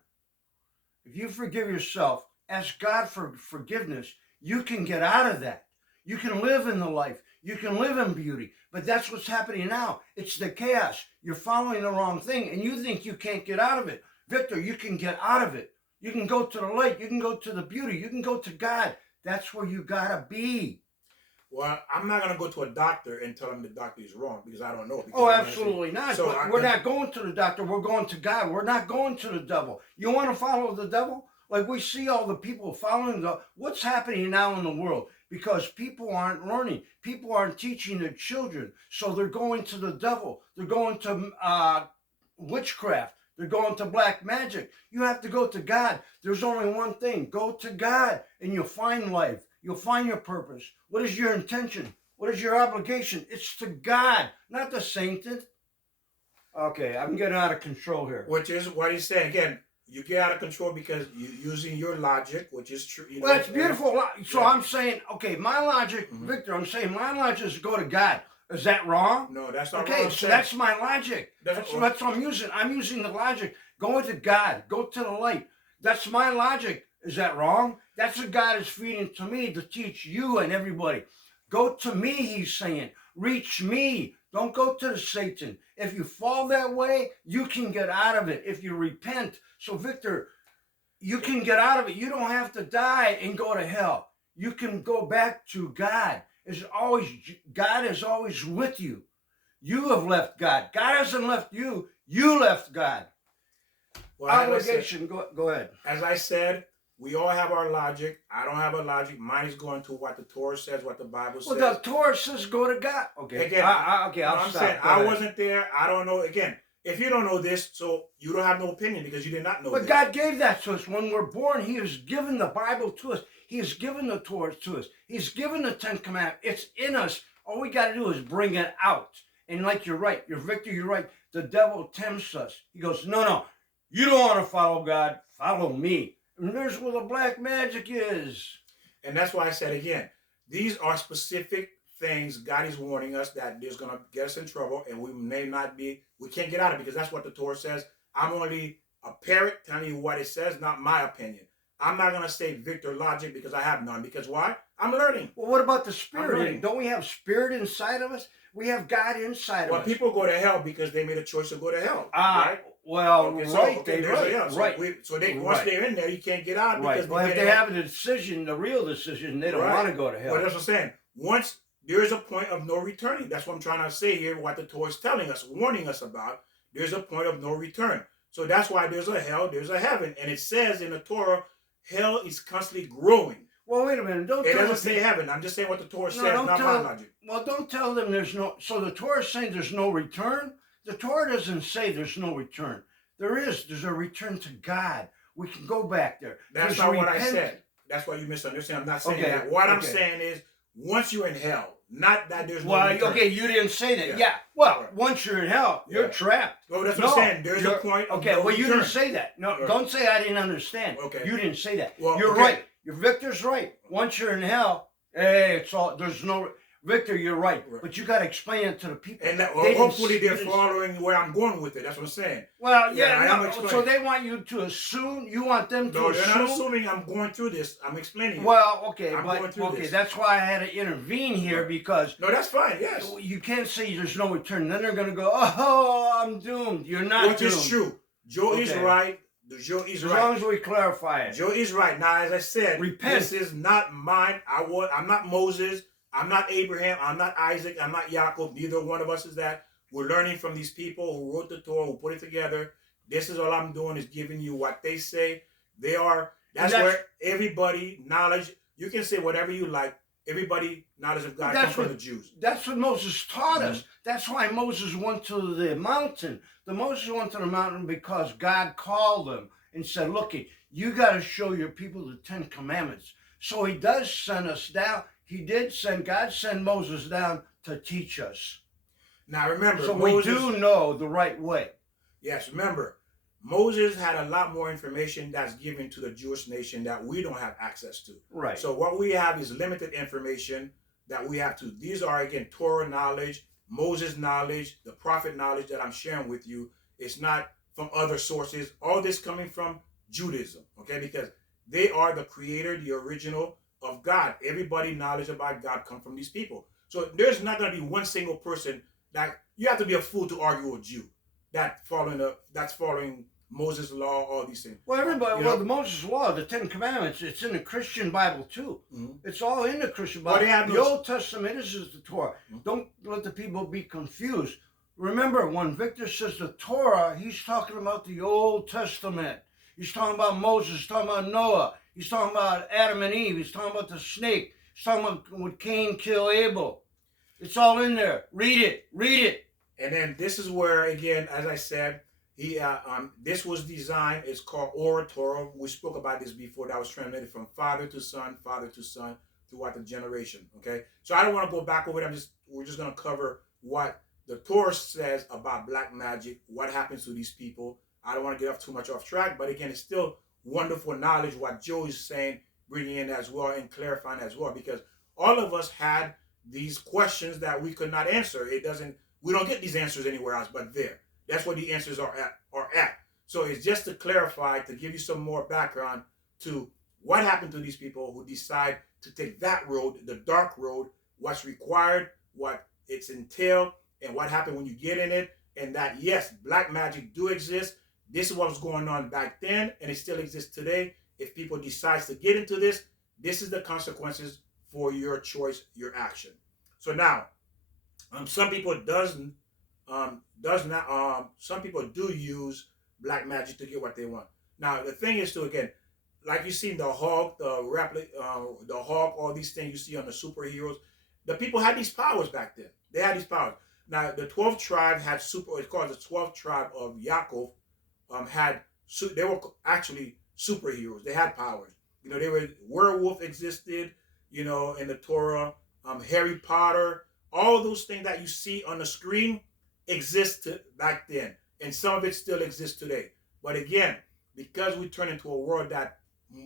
If you forgive yourself, ask God for forgiveness, you can get out of that. You can live in the life. You can live in beauty. But that's what's happening now. It's the chaos. You're following the wrong thing, and you think you can't get out of it. Victor, you can get out of it. You can go to the light. You can go to the beauty. You can go to God. That's where you got to be. Well, I'm not going to go to a doctor and tell him the doctor is wrong because I don't know. Oh, absolutely not. So But we're not going to the doctor. We're going to God. We're not going to the devil. You want to follow the devil? Like we see all the people following what's happening now in the world because people aren't learning. People aren't teaching their children. So they're going to the devil. They're going to witchcraft. They're going to black magic. You have to go to God. There's only one thing. Go to God and you'll find life. You'll find your purpose. What is your intention? What is your obligation? It's to God, not the Satan. Okay, I'm getting out of control here. Which is what he's saying. Again, you get out of control because you're using your logic, which is true. Well, it's beautiful. So I'm saying, okay, my logic, Victor, I'm saying my logic is go to God. Is that wrong? No, that's not okay, wrong. So that's my logic. That's what I'm using. I'm using the logic. Go to God. Go to the light. That's my logic. Is that wrong? That's what God is feeding to me to teach you and everybody. Go to me, he's saying. Reach me. Don't go to the Satan. If you fall that way, you can get out of it if you repent. So, Victor, you can get out of it. You don't have to die and go to hell. You can go back to God. God is always with you. You have left God. God hasn't left you. You left God. Well, obligation. Go ahead. As I said, we all have our logic. I don't have a logic. Mine is going to what the Torah says, what the Bible says. Well, the Torah says go to God. Okay. Again, I'll stop. Saying, I wasn't there. I don't know. Again, if you don't know this, so you don't have no opinion because you did not know but this. God gave that to us. When we're born, he has given the Bible to us. He has given the Torah to us. He's given the Ten Commandments. It's in us. All we got to do is bring it out. And like you're right. Victor, you're right. The devil tempts us. He goes, no. You don't want to follow God. Follow me. And there's where the black magic is. And that's why I said again, these are specific things God is warning us that there's going to get us in trouble and we can't get out of it because that's what the Torah says. I'm only a parrot telling you what it says, not my opinion. I'm not going to say Victor logic because I have none. Because why? I'm learning. Well, what about the spirit? Don't we have spirit inside of us? We have God inside of us. Well, people go to hell because they made a choice to go to hell. Right? Well, okay, right, so once they're in there, you can't get out. Because if they have a decision, the real decision, they don't want to go to hell. Well, that's what I'm saying. Once there is a point of no returning. That's what I'm trying to say here, what the Torah is telling us, warning us about. There's a point of no return. So that's why there's a hell, there's a heaven. And it says in the Torah, hell is constantly growing. Well, wait a minute. It doesn't say heaven. I'm just saying what the Torah says, not my logic. Well, don't tell them there's no... So the Torah is saying there's no return? The Torah doesn't say there's no return. There's a return to God. We can go back there. That's not what I said. That's why you misunderstand. I'm not saying that. What I'm saying is, once you're in hell, not that there's no return. Okay, you didn't say that. Yeah. Well, once you're in hell, you're trapped. Oh, that's what I'm saying. There's a point of no you return. didn't say that. No, don't say I didn't understand. Okay. You didn't say that. Well, you're right. Victor's right. Once you're in hell, there's no... Victor, you're right. But you got to explain it to the people. And hopefully they're following where I'm going with it. That's what I'm saying. Well, so they want you to assume, you want them to assume. No, they're not assuming I'm going through this. I'm explaining it. Well, this. That's why I had to intervene here because... No, that's fine, yes. You can't say there's no return. Then they're going to go, oh, I'm doomed. You're not doomed. Which is true. Joe is right. Joe is right. As long as we clarify it. Joe is right. Now, as I said, repent. This is not mine. I'm not Moses. I'm not Abraham, I'm not Isaac, I'm not Jacob. Neither one of us is that. We're learning from these people who wrote the Torah, who put it together. This is all I'm doing is giving you what they say. That's where everybody knowledge, you can say whatever you like. Everybody knowledge of God comes from the Jews. That's what Moses taught us. That's why Moses went to the mountain. Moses went to the mountain because God called him and said, look, you got to show your people the 10 Commandments. So he does send us down. God sent Moses down to teach us. Now remember, so we do know the right way. Yes, remember, Moses had a lot more information that's given to the Jewish nation that we don't have access to. Right. So what we have is limited information that we have to. These are, again, Torah knowledge, Moses knowledge, the prophet knowledge that I'm sharing with you. It's not from other sources. All this coming from Judaism, okay? Because they are the creator, the original of God. Everybody knowledge about God come from these people. So there's not going to be one single person that you have to be a fool to argue with a Jew that's following Moses' law, all these things. Well, everybody, the Moses Law, the Ten Commandments, it's in the Christian Bible too. Mm-hmm. It's all in the Christian Bible. Well, the Old Testament is the Torah. Mm-hmm. Don't let the people be confused. Remember, when Victor says the Torah, he's talking about the Old Testament. He's talking about Moses, he's talking about Noah, he's talking about Adam and Eve, he's talking about the snake, he's talking about when Cain killed Abel. It's all in there. Read it. Read it. And then this is where, again, as I said, this was designed. It's called Oral Torah. We spoke about this before. That was transmitted from father to son throughout the generation. Okay, so I don't want to go back over it. We're just going to cover what the Torah says about black magic. What happens to these people? I don't want to get too much off track, but again, it's still wonderful knowledge what Joe is saying, bringing in as well and clarifying as well, because all of us had these questions that we could not answer. We don't get these answers anywhere else but there. That's where the answers are at. So it's just to clarify, to give you some more background to what happened to these people who decide to take that road, the dark road, what's required, what it's entailed, and what happened when you get in it, and that, yes, black magic do exist. This is what was going on back then, and it still exists today. If people decide to get into this, this is the consequences for your choice, your action. So now, some people some people do use black magic to get what they want. Now the thing is, again, like you see the Hulk, the Hulk, all these things you see on the superheroes, the people had these powers back then. They had these powers. Now the 12th tribe had it's called the 12th tribe of Yaakov. They were actually superheroes. They had powers. They were werewolf existed. In the Torah, Harry Potter. All those things that you see on the screen existed back then, and some of it still exists today. But again, because we turn into a world that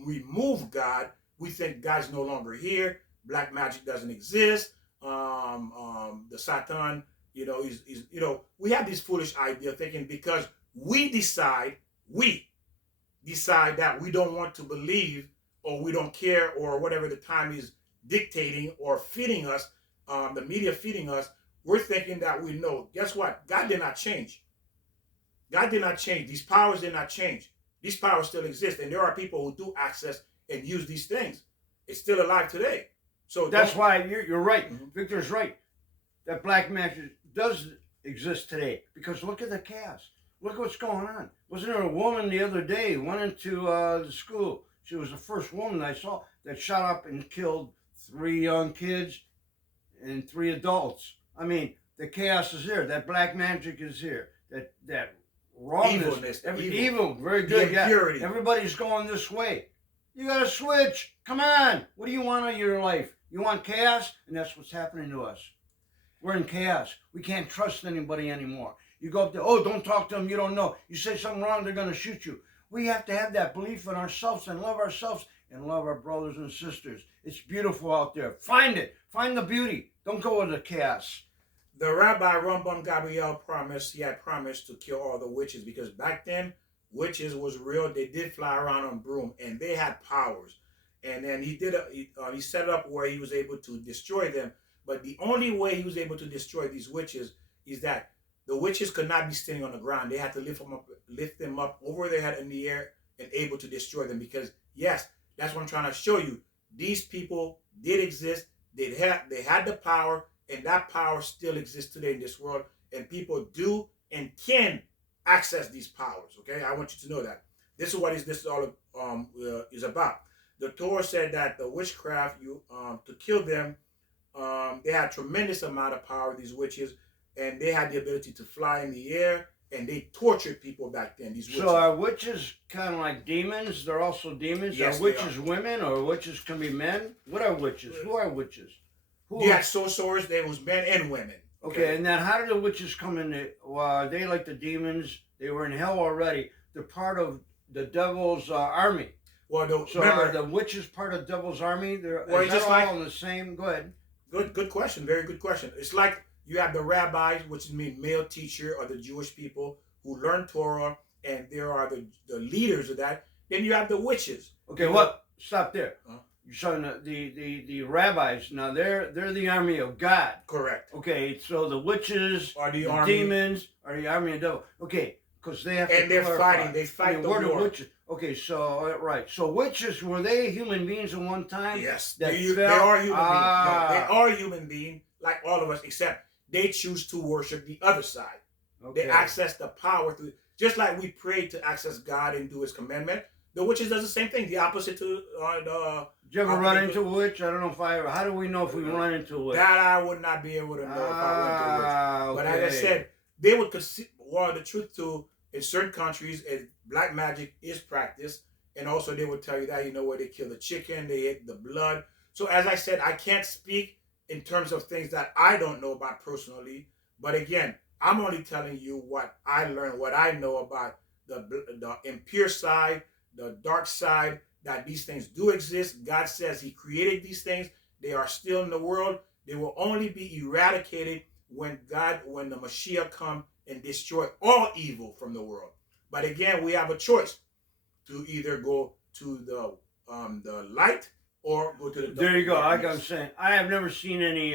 remove God, we think God's no longer here. Black magic doesn't exist. The Satan, we have this foolish idea thinking because we decide that we don't want to believe, or we don't care, or whatever the time is dictating or feeding us, the media feeding us, we're thinking that we know. Guess what? God did not change. God did not change. These powers did not change. These powers still exist, and there are people who do access and use these things. It's still alive today. So that's why you're right. Mm-hmm. Victor's right. That black magic does exist today, because look at the cast. Look what's going on. Wasn't there a woman the other day who went into the school? She was the first woman I saw that shot up and killed 3 young kids and 3 adults. I mean, the chaos is there. That black magic is here. That wrongness, evil, very good. Yeah, everybody's going this way. You got to switch. Come on. What do you want in your life? You want chaos? And that's what's happening to us. We're in chaos. We can't trust anybody anymore. You go up there, don't talk to them, you don't know. You say something wrong, they're going to shoot you. We have to have that belief in ourselves and love ourselves and love our brothers and sisters. It's beautiful out there. Find it. Find the beauty. Don't go with the chaos. The Rabbi Rambam Gabriel he had promised to kill all the witches, because back then, witches was real. They did fly around on broom, and they had powers. And then he set it up where he was able to destroy them. But the only way he was able to destroy these witches is that the witches could not be standing on the ground. They had to lift them up over their head in the air and able to destroy them. Because yes, that's what I'm trying to show you. These people did exist. They had the power, and that power still exists today in this world. And people do and can access these powers. Okay, I want you to know that. This is what this all is about. The Torah said that the witchcraft, to kill them, they had tremendous amount of power. These witches. And they had the ability to fly in the air, and they tortured people back then. These witches. So are witches kind of like demons? They're also demons? Yes, are witches women, or witches can be men? What are witches? Who are witches? You had sorcerers. There was men and women. Okay, and then how did the witches come in? Are they like the demons? They were in hell already. They're part of the devil's army. Well, are the witches part of the devil's army? They're just all in the same. Go ahead. Good question. Very good question. It's like you have the rabbis, which means male teacher, or the Jewish people who learn Torah, and there are the leaders of that. Then you have the witches. Okay, what? Stop there. You're saying the rabbis. Now they're the army of God. Correct. Okay, so the witches, Or the the army. demons, are the army of the devil. Okay, because they have And to they're clarify. fighting. They fight the we're the war. witches. Okay, so right. So witches, were they human beings at one time? Yes, That they fell? are human beings. No, they Ah, are human beings like all of us, except they choose to worship the other side. They okay. access the power through, just like we pray to access God and do His commandment. The witches does the same thing. The opposite to the. Did you ever run opposite into a witch? I don't know if I ever. How do we know if we run into a witch? That I would not be able to know if I went to a witch. But Okay. like I said, they would consider, well, the truth too, in certain countries, black magic is practiced. And also they would tell you that, you know, where they kill the chicken, they eat the blood. So as I said, I can't speak in terms of things that I don't know about personally. But again, I'm only telling you what I learned, what I know about the impure side, the dark side, that these things do exist. God says He created these things. They are still in the world. They will only be eradicated when the Mashiach come and destroy all evil from the world. But again, we have a choice to either go to the light or go to the dark. There you go. Like darkness. I'm saying, I have never seen any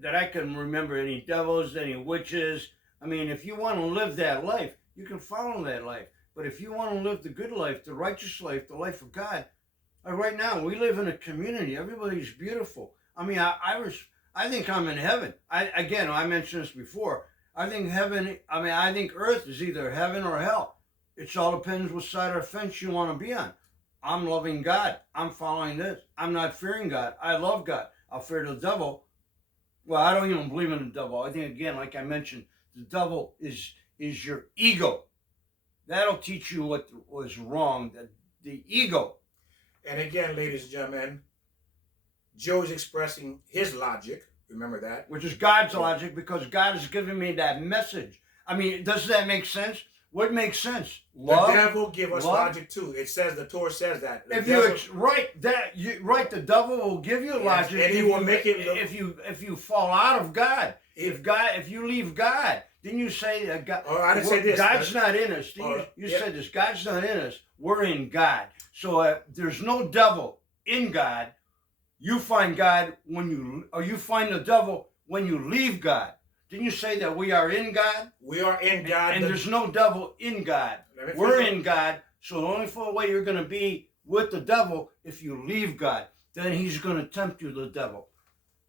that I can remember any devils, any witches. I mean, if you want to live that life, you can follow that life. But if you want to live the good life, the righteous life, the life of God, right now we live in a community. Everybody's beautiful. I mean, I think I'm in heaven. I mentioned this before. I think heaven. I mean, I think earth is either heaven or hell. It all depends what side of the fence you want to be on. I'm loving God. I'm following this. I'm not fearing God. I love God. I'll fear the devil. Well, I don't even believe in the devil. I think, again, like I mentioned, the devil is your ego. That'll teach you what was wrong, the ego. And again, ladies and gentlemen, Joe's expressing his logic. Remember that? Which is God's logic, because God has given me that message. I mean, does that make sense? What makes sense? Love. The devil give us love. Logic too. It says, the Torah says that. If you write that, the devil will give you logic, and he will make it. If you fall out of God, if you leave God, then you say that God. Oh, I didn't say this. God's not in us. You said this. God's not in us. We're in God. So there's no devil in God. You find God you find the devil when you leave God. Didn't you say that we are in God? We are in God. And there's no devil in God. We're in God. So the only way you're going to be with the devil if you leave God. Then he's going to tempt you, the devil.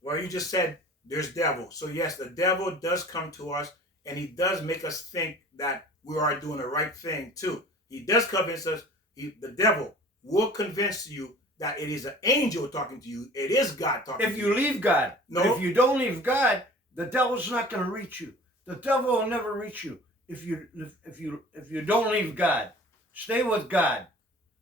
Well, you just said there's devil. So yes, the devil does come to us, and he does make us think that we are doing the right thing too. He does convince us. The devil will convince you that it is an angel talking to you. It is God talking to you. If you leave God. No. If you don't leave God, the devil's not going to reach you. The devil will never reach you if you don't leave God. Stay with God.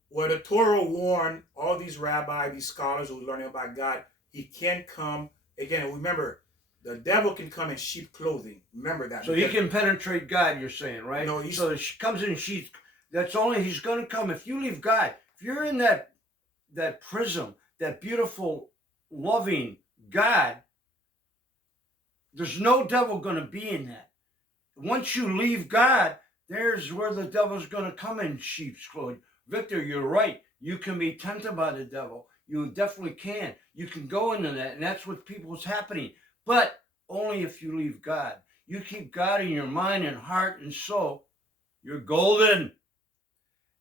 Well, the Torah warned all these rabbis, these scholars who are learning about God, he can't come. Again, remember, the devil can come in sheep clothing. Remember that. So he can penetrate God, you're saying, right? No, so he comes in sheep. He's going to come. If you leave God, if you're in that prism, that beautiful, loving God, there's no devil going to be in that. Once you leave God, there's where the devil's going to come in sheep's clothing. Victor, you're right. You can be tempted by the devil. You definitely can. You can go into that, and that's what people's happening. But only if you leave God. You keep God in your mind and heart and soul, you're golden.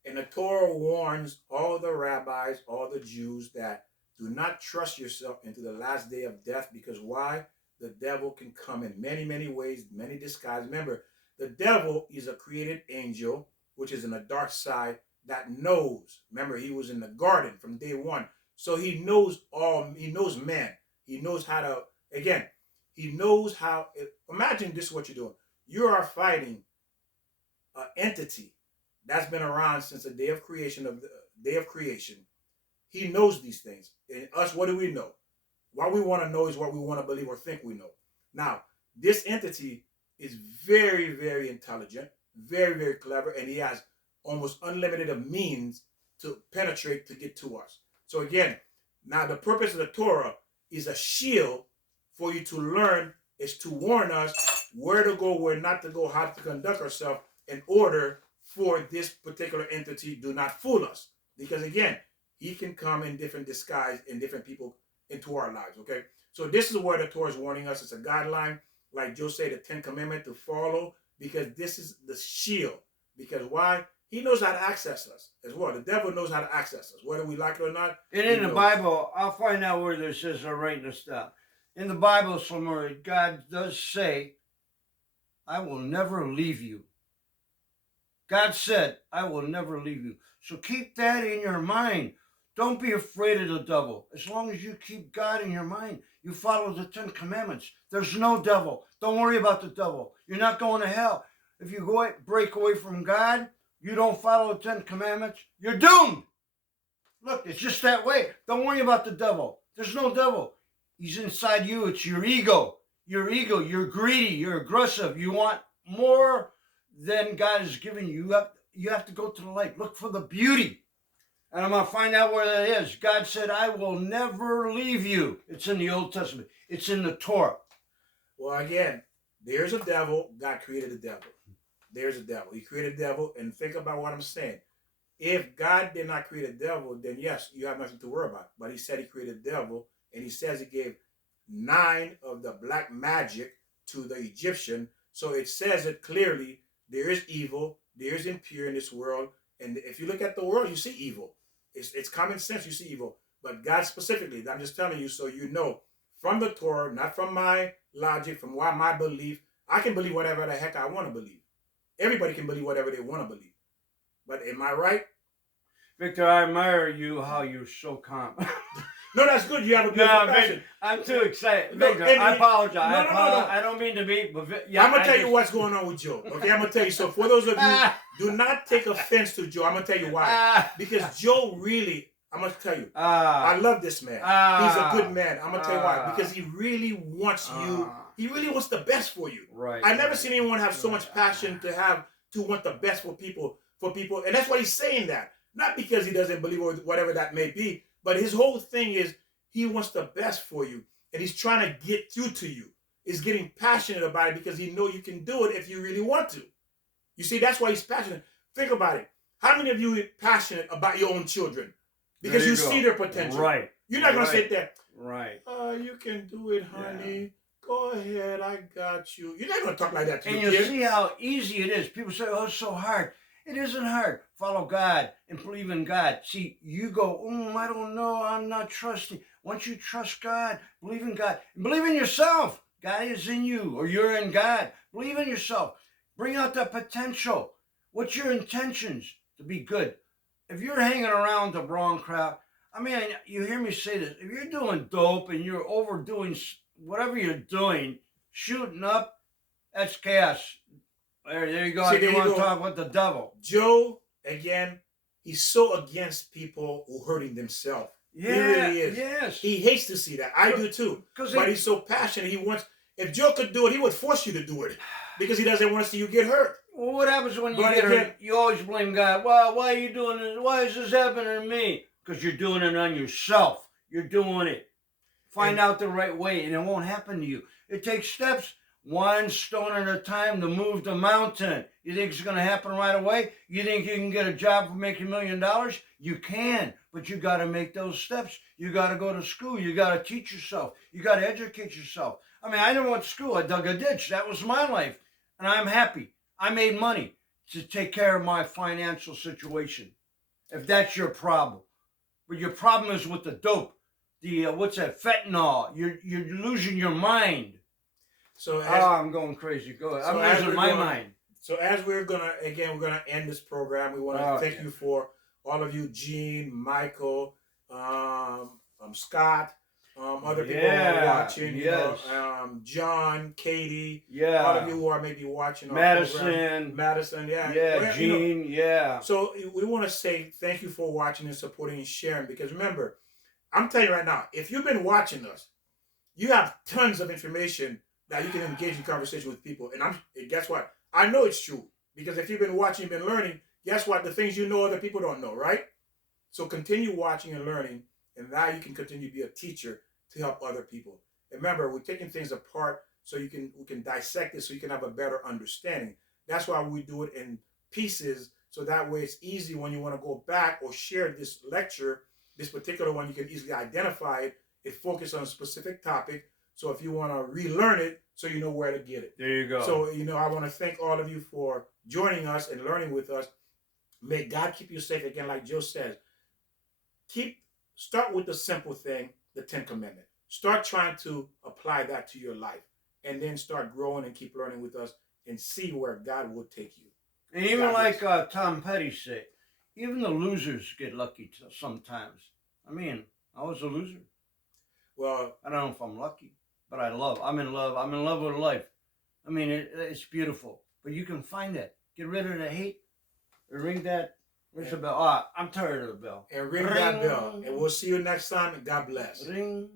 And the Torah warns all the rabbis, all the Jews, that do not trust yourself into the last day of death, because why? The devil can come in many, many ways, many disguises. Remember, the devil is a created angel, which is in the dark side, that knows. Remember, he was in the garden from day one. So he knows man. He knows how to, again, he knows how, imagine this is what you're doing. You are fighting an entity that's been around since the day of creation, He knows these things. And us, what do we know? What we want to know is what we want to believe or think we know. Now, this entity is very, very intelligent, very, very clever, and he has almost unlimited of means to penetrate to get to us. So again, now the purpose of the Torah is a shield for you to learn, is to warn us where to go, where not to go, how to conduct ourselves in order for this particular entity do not fool us. Because again, he can come in different disguise in different people into our lives. Okay, so this is where the Torah is warning us. It's a guideline, like Joe said, the 10 Commandment to follow, because this is the shield. Because why? He knows how to access us as well. The devil knows how to access us, whether we like it or not. And in the Bible, I'll find out where this says, I'm writing this down. In the Bible somewhere, God does say, I will never leave you. God said, I will never leave you. So keep that in your mind. Don't be afraid of the devil. As long as you keep God in your mind, you follow the 10 Commandments. There's no devil. Don't worry about the devil. You're not going to hell. If you break away from God, you don't follow the 10 Commandments, you're doomed. Look, it's just that way. Don't worry about the devil. There's no devil. He's inside you. It's your ego. Your ego. You're greedy. You're aggressive. You want more than God has given you. You have to go to the light. Look for the beauty. And I'm going to find out where that is. God said, I will never leave you. It's in the Old Testament. It's in the Torah. Well, again, there's a devil. God created a devil. There's a devil. He created a devil. And think about what I'm saying. If God did not create a devil, then yes, you have nothing to worry about. But he said he created a devil. And he says he gave 9 of the black magic to the Egyptian. So it says it clearly. There is evil. There is impure in this world. And if you look at the world, you see evil. It's common sense, you see evil. But God specifically, I'm just telling you so you know, from the Torah, not from my logic, from my belief, I can believe whatever the heck I want to believe. Everybody can believe whatever they want to believe. But am I right? Victor, I admire you, how you're so calm. No, that's good. You have a beautiful passion. I'm too excited. No, Victor, I apologize. No. I don't mean to be, but yeah. I'm going to tell you what's going on with Joe. Okay, I'm going to tell you. So for those of you, do not take offense to Joe. I'm going to tell you why. Because Joe really, I'm going to tell you, I love this man. He's a good man. I'm going to tell you why. Because he really wants you. He really wants the best for you. Right. I've never seen anyone have so much passion to want the best for people. And that's why he's saying that. Not because he doesn't believe or whatever that may be, but his whole thing is he wants the best for you. And he's trying to get through to you. He's getting passionate about it because he knows you can do it if you really want to. You see, that's why he's passionate. Think about it. How many of you are passionate about your own children? Because you see their potential. Right. You're not going to sit there. Right. You can do it, honey. Yeah. Go ahead. I got you. You're not going to talk like that to your kid. And you see how easy it is. People say, oh, it's so hard. It isn't hard. Follow God and believe in God. See, you go, I don't know. I'm not trusting. Once you trust God, believe in God. And believe in yourself. God is in you, or you're in God. Believe in yourself. Bring out the potential. What's your intentions? To be good. If you're hanging around the wrong crowd, I mean, you hear me say this. If you're doing dope and you're overdoing whatever you're doing, shooting up, that's chaos. There you go. See, I want to talk about the devil. Joe, again, he's so against people who hurting themselves. Yeah, he really is. Yes. He hates to see that. I do too. But he's so passionate. He wants. If Joe could do it, he would force you to do it because he doesn't want to see you get hurt. Well, what happens when you get hurt? You always blame God. Well, why are you doing this? Why is this happening to me? Because you're doing it on yourself. You're doing it. Find out the right way, and it won't happen to you. It takes steps. One stone at a time to move the mountain. You think it's going to happen right away? You think you can get a job for making $1 million? You can, but you got to make those steps. You got to go to school. You got to teach yourself. You got to educate yourself. I mean, I never went to school. I dug a ditch. That was my life, and I'm happy. I made money to take care of my financial situation, if that's your problem. But your problem is with the dope, the what's that, fentanyl. You're losing your mind. So I'm going crazy. Go ahead. I'm losing my mind. So as we're gonna end this program, we want to thank you for all of you, Gene, Michael, Scott, other people who are watching. Yes. John, Katie. Yeah. All of you who are maybe watching. Madison. Yeah. Yeah. Gene. Yeah. So we want to say thank you for watching and supporting and sharing, because remember, I'm telling you right now, if you've been watching us, you have tons of information that you can engage in conversation with people. And guess what? I know it's true. Because if you've been watching, you've been learning, guess what? The things you know other people don't know, right? So continue watching and learning, and now you can continue to be a teacher to help other people. And remember, we're taking things apart so we can dissect it so you can have a better understanding. That's why we do it in pieces, so that way it's easy when you want to go back or share this lecture. This particular one, you can easily identify it. It focuses on a specific topic. So if you want to relearn it, so you know where to get it. There you go. So, I want to thank all of you for joining us and learning with us. May God keep you safe. Again, like Joe says, start with the simple thing, the 10 Commandments. Start trying to apply that to your life. And then start growing and keep learning with us and see where God will take you. And even like Tom Petty said, even the losers get lucky sometimes. I mean, I was a loser. Well, I don't know if I'm lucky, but I'm in love. I'm in love with life. I mean, it's beautiful. But you can find that. Get rid of the hate. Ring that. Where's the bell? I'm tired of the bell. And ring that bell. And we'll see you next time. And God bless. Ring.